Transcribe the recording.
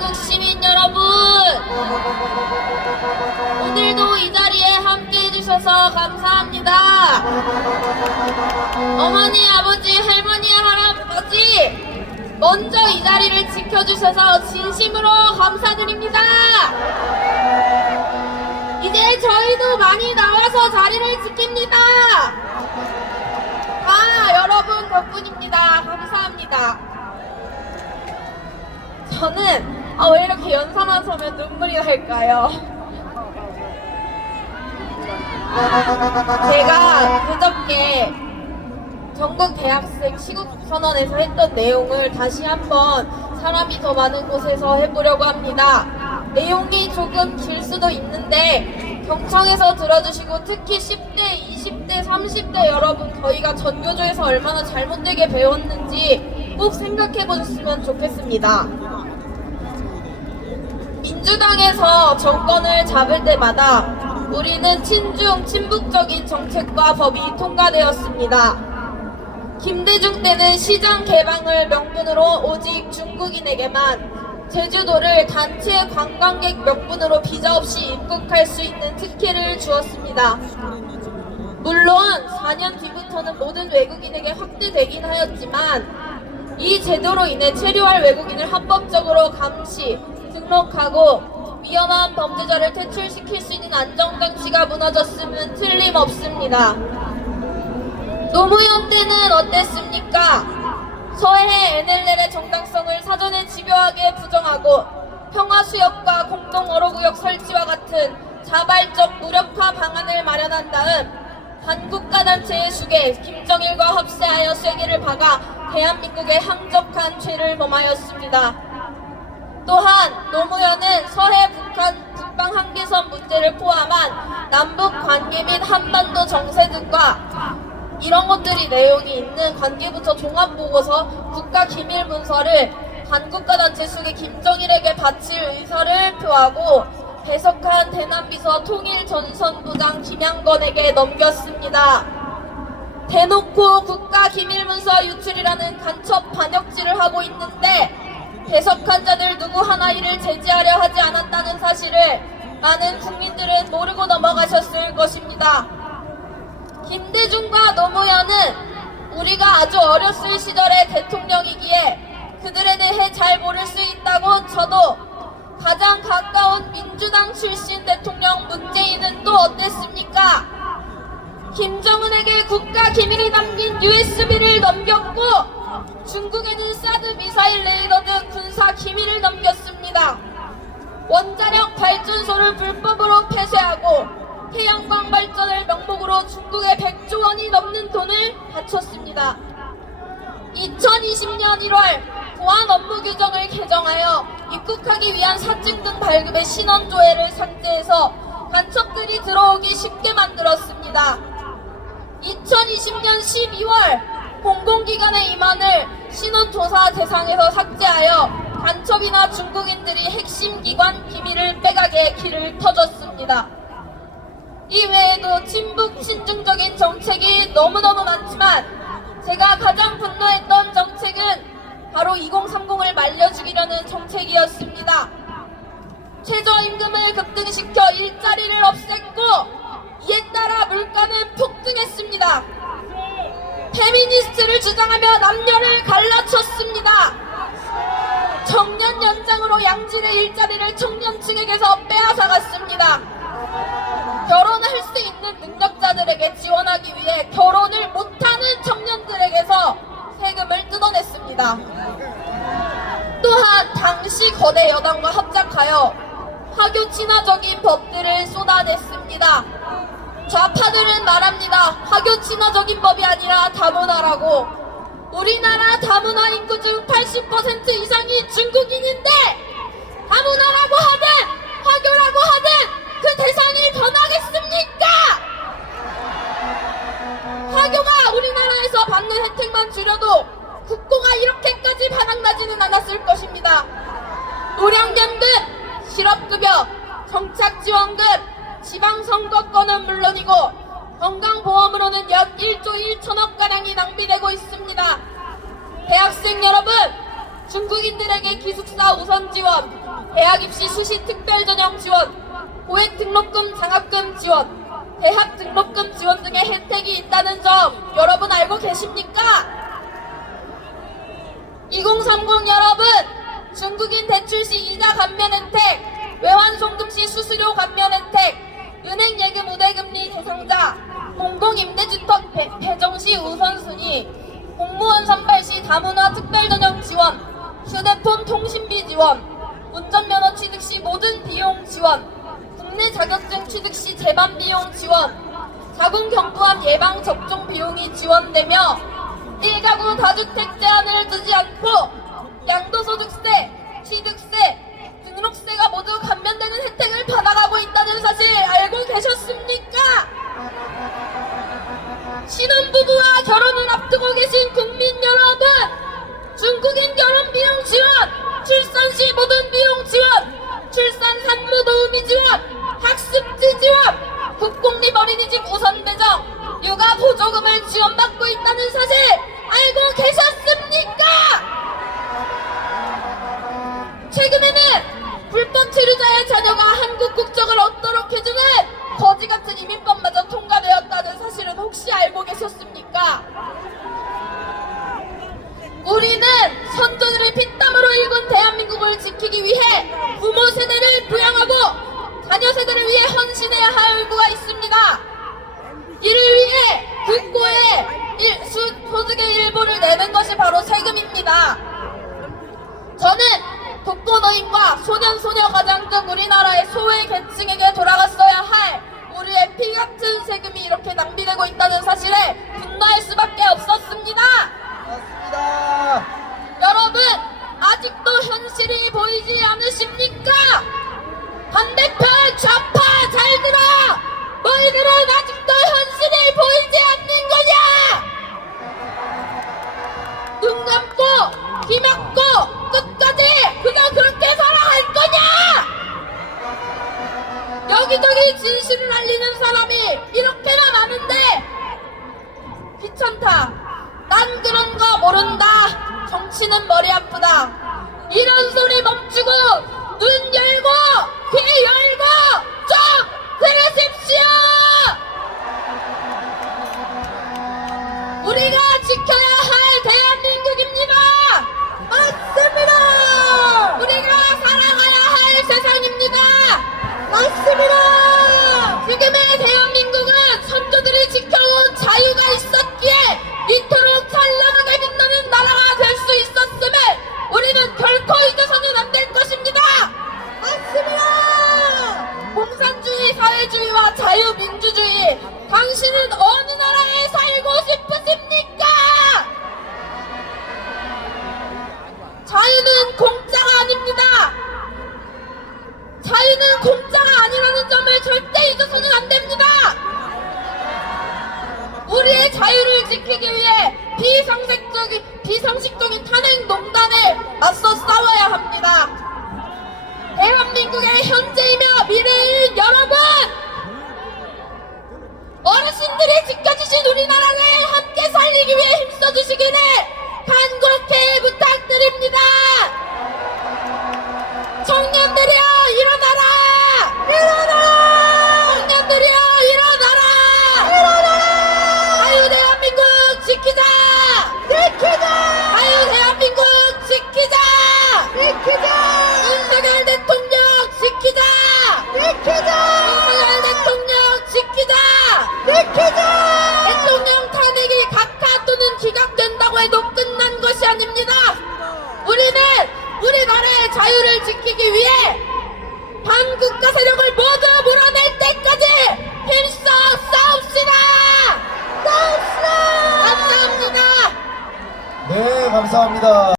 대한민국 시민 여러분, 오늘도 이 자리에 함께 해주셔서 감사합니다. 어머니, 아버지, 할머니, 할아버지, 먼저 이 자리를 지켜주셔서 진심으로 감사드립니다. 이제 저희도 많이 나와서 자리를 지킵니다. 여러분 덕분입니다. 감사합니다. 저는 왜 이렇게 연사만 서면 눈물이 날까요? 제가 그저께 전국 대학생 시국선언에서 했던 내용을 다시 한번 사람이 더 많은 곳에서 해보려고 합니다. 내용이 조금 길 수도 있는데 경청해서 들어주시고, 특히 10대, 20대, 30대 여러분, 저희가 전교조에서 얼마나 잘못되게 배웠는지 꼭 생각해 보셨으면 좋겠습니다. 민주당에서 정권을 잡을 때마다 우리는 친중, 친북적인 정책과 법이 통과되었습니다. 김대중 때는 시장 개방을 명분으로 오직 중국인에게만, 제주도를 단체 관광객 명분으로 비자 없이 입국할 수 있는 특혜를 주었습니다. 물론 4년 뒤부터는 모든 외국인에게 확대되긴 하였지만, 이 제도로 인해 체류할 외국인을 합법적으로 감시, 등록하고 위험한 범죄자를 퇴출시킬 수 있는 안정장치가 무너졌음은 틀림없습니다. 노무현 때는 어땠습니까? 서해 NLL의 정당성을 사전에 집요하게 부정하고 평화수협과 공동어로구역 설치와 같은 자발적 무력화 방안을 마련한 다음 반국가단체의 수계 김정일과 합세하여 쐐기를 박아 대한민국에 항적한 죄를 범하였습니다. 또한 노무현은 서해 북방 한계선 문제를 포함한 남북 관계 및 한반도 정세 등과 이런 것들이 내용이 있는 관계부처 종합보고서 국가기밀문서를 반국가단체 수계 김정일에게 바칠 의사를 표하고 배석한 대남비서 통일전선부장 김양건에게 넘겼습니다. 대놓고 국가기밀문서 유출이라는 간첩 반역질을 하고 있는데, 배석한 자들 누구 하나 이를 제지하려 하지 않았다는 사실을 많은 국민들은 모르고 넘어가셨을 것입니다. 김대중과 노무현은 우리가 아주 어렸을 시절의 대통령이기에 그들에 대해 잘 모를 수 있다고 쳐도, 가장 가까운 민주당 출신 대통령 문재인은 또 어땠습니까? 김정은에게 국가기밀이 담긴 USB를 넘겼고, 중국에는 사드 미사일 레이더 등 군사 기밀을 넘겼습니다. 원자력 발전소를 불법으로 폐쇄하고 태양광 발전을 명목으로 중국에 100조 원이 넘는 돈을 바쳤습니다. 2020년 1월 보안 업무 규정을 개정하여 입국하기 위한 사증 등 발급의 신원 조회를 삭제해서 간첩들이 들어오기 쉽게 만들었습니다. 2020년 12월 공공기관의 임원을 신원조사 대상에서 삭제하여 간첩이나 중국인들이 핵심 기관 기밀을 빼가게 길을 터줬습니다. 이 외에도 친북 친중적인 정책이 너무너무 많지만, 제가 가장 분노했던 정책은 바로 2030을 말려죽이려는 정책이었습니다. 최저임금을 급등시켜 일자리를 없앴고, 이에 따라 물가는 폭등했습니다. 페미니스트를 주장하며 남녀를 갈라쳤습니다. 청년 연장으로 양질의 일자리를 청년층에게서 빼앗아갔습니다. 결혼할 수 있는 능력자들에게 지원하기 위해 결혼을 못하는 청년들에게서 세금을 뜯어냈습니다. 또한 당시 거대 여당과 합작하여 화교 친화적인 법들을 쏟아냈습니다. 좌파들은 말합니다. 화교 친화적인 법이 아니라 다문화라고. 우리나라 다문화 인구 중 80% 이상이 중국인인데, 다문화라고 하든 화교라고 하든 그 대상이 변하겠습니까? 화교가 우리나라에서 받는 혜택만 줄여도 국고가 이렇게까지 바닥나지는 않았을 것입니다. 노령연금, 실업급여, 정착지원금, 지방선거권은 물론이고 건강보험으로는 약 1조 1천억가량이 낭비되고 있습니다. 대학생 여러분, 중국인들에게 기숙사 우선 지원, 대학 입시 수시 특별 전형 지원, 고액 등록금 장학금 지원, 대학 등록금 지원 등의 혜택이 있다는 점 여러분 알고 계십니까? 2030 여러분, 중국인 대출 시 이자 감면 혜택, 외환 송금 시 수수료 감면 혜택, 은행 예금 우대금리 대상자, 공공임대주택 배정 시 우선순위, 공무원 선발 시 다문화 특별전형 지원, 휴대폰 통신비 지원, 운전면허 취득 시 모든 비용 지원, 국내 자격증 취득 시 재반 비용 지원, 자궁경부암 예방 접종 비용이 지원되며 1가구 다주택 제한을 두지 않고 양도소득세, 취득세, 등록세가 모두 감면되는 혜택을 받아가고 있다는 사실 알고 계셨습니까? 신혼부부와 결혼을 앞두고 계신 국민 여러분, 중국인 결혼 비용 지원, 출산 시 모든 비용 지원, 출산 산모 도우미 지원, 학습지 지원, 국공립 어린이집 우선 배정, 육아 보조금을 지원받고 있다는 사실 알고 계셨습니까? 최근에는 불법 체류자의 자녀가 한국 국적을 얻도록 해주는 거지같은 이민법마저 통과되었다는 사실은 혹시 알고 계셨습니까? 우리는 선조들의 피땀으로 일군 대한민국을 지키기 위해 부모 세대를 부양하고 자녀 세대를 위해 헌신해야 할 의무가 있습니다. 이를 위해 국고에 소득의 일부를 내는 것이 바로 세금입니다. 저는 독거노인과 소년, 가장 등 우리나라의 소외 계층에게 돌아갔어야 할 우리의 피 같은 세금이 이렇게 낭비되고 있다는 사실에 분노할 수밖에 없었습니다. 맞습니다. 여러분, 아직도 현실이 보이지 않으십니까? 반대편 좌파 잘 들어! 너희들은 아직도 현실이 보이지 않는 거냐? 눈 감고 귀 막고 끝까지 그냥 그렇게 살아갈 거냐? 여기저기 진실을 알리는 사람이 이렇게나 많은데 귀찮다, 난 그런 거 모른다, 정치는 머리 아프다, 이런 소리 멈추고 눈 열고 귀 열고 좀 들으십시오. 우리가 지켜야 할 대한민국입니다. 맞습니다. 우리가 살아가야 할 세상입니다. 맞습니다. 지금의 대한민국은 선조들이 지켜온 자유가 있었기에 이토록 찬란하게 빛나는 나라가 될 수 있었음을 우리는 결코 잊어서는 안 될 것입니다. 맞습니다. 공산주의, 사회주의와 자유민주주의, 당신은 어느 나라에 살고 싶으십니까? 자유는 공짜가 아닙니다. 자유는 공짜가 아니라는 점을 절대 잊어서는 안 됩니다. 우리의 자유를 지키기 위해 비상식적인 탄핵농단에 맞서 싸워야 합니다. 대한민국의 현재이며 미래인 여러분, 어르신들이 지켜주신 우리나라를 함께 살리기 위해 힘써주시기를 간곡히 부탁드립니다. 청년들이여 일어나라! 일어나라! 청년들이여 일어나라! 일어나라! 자유 대한민국 지키자! 지키자! 자유 대한민국 지키자! 지키자! 윤석열 대통령 지키자! 지키자! 윤석열 대통령 지키자! 지키자! 대통령 탄핵이 각하 또는 기각된다고 해도 끝난 것이 아닙니다. 우리는 우리나라의 자유를 지키기 위해 반국가 세력을 모두 몰아낼 때까지 힘써 싸웁시다! 싸웁시다! 감사합니다. 네, 감사합니다.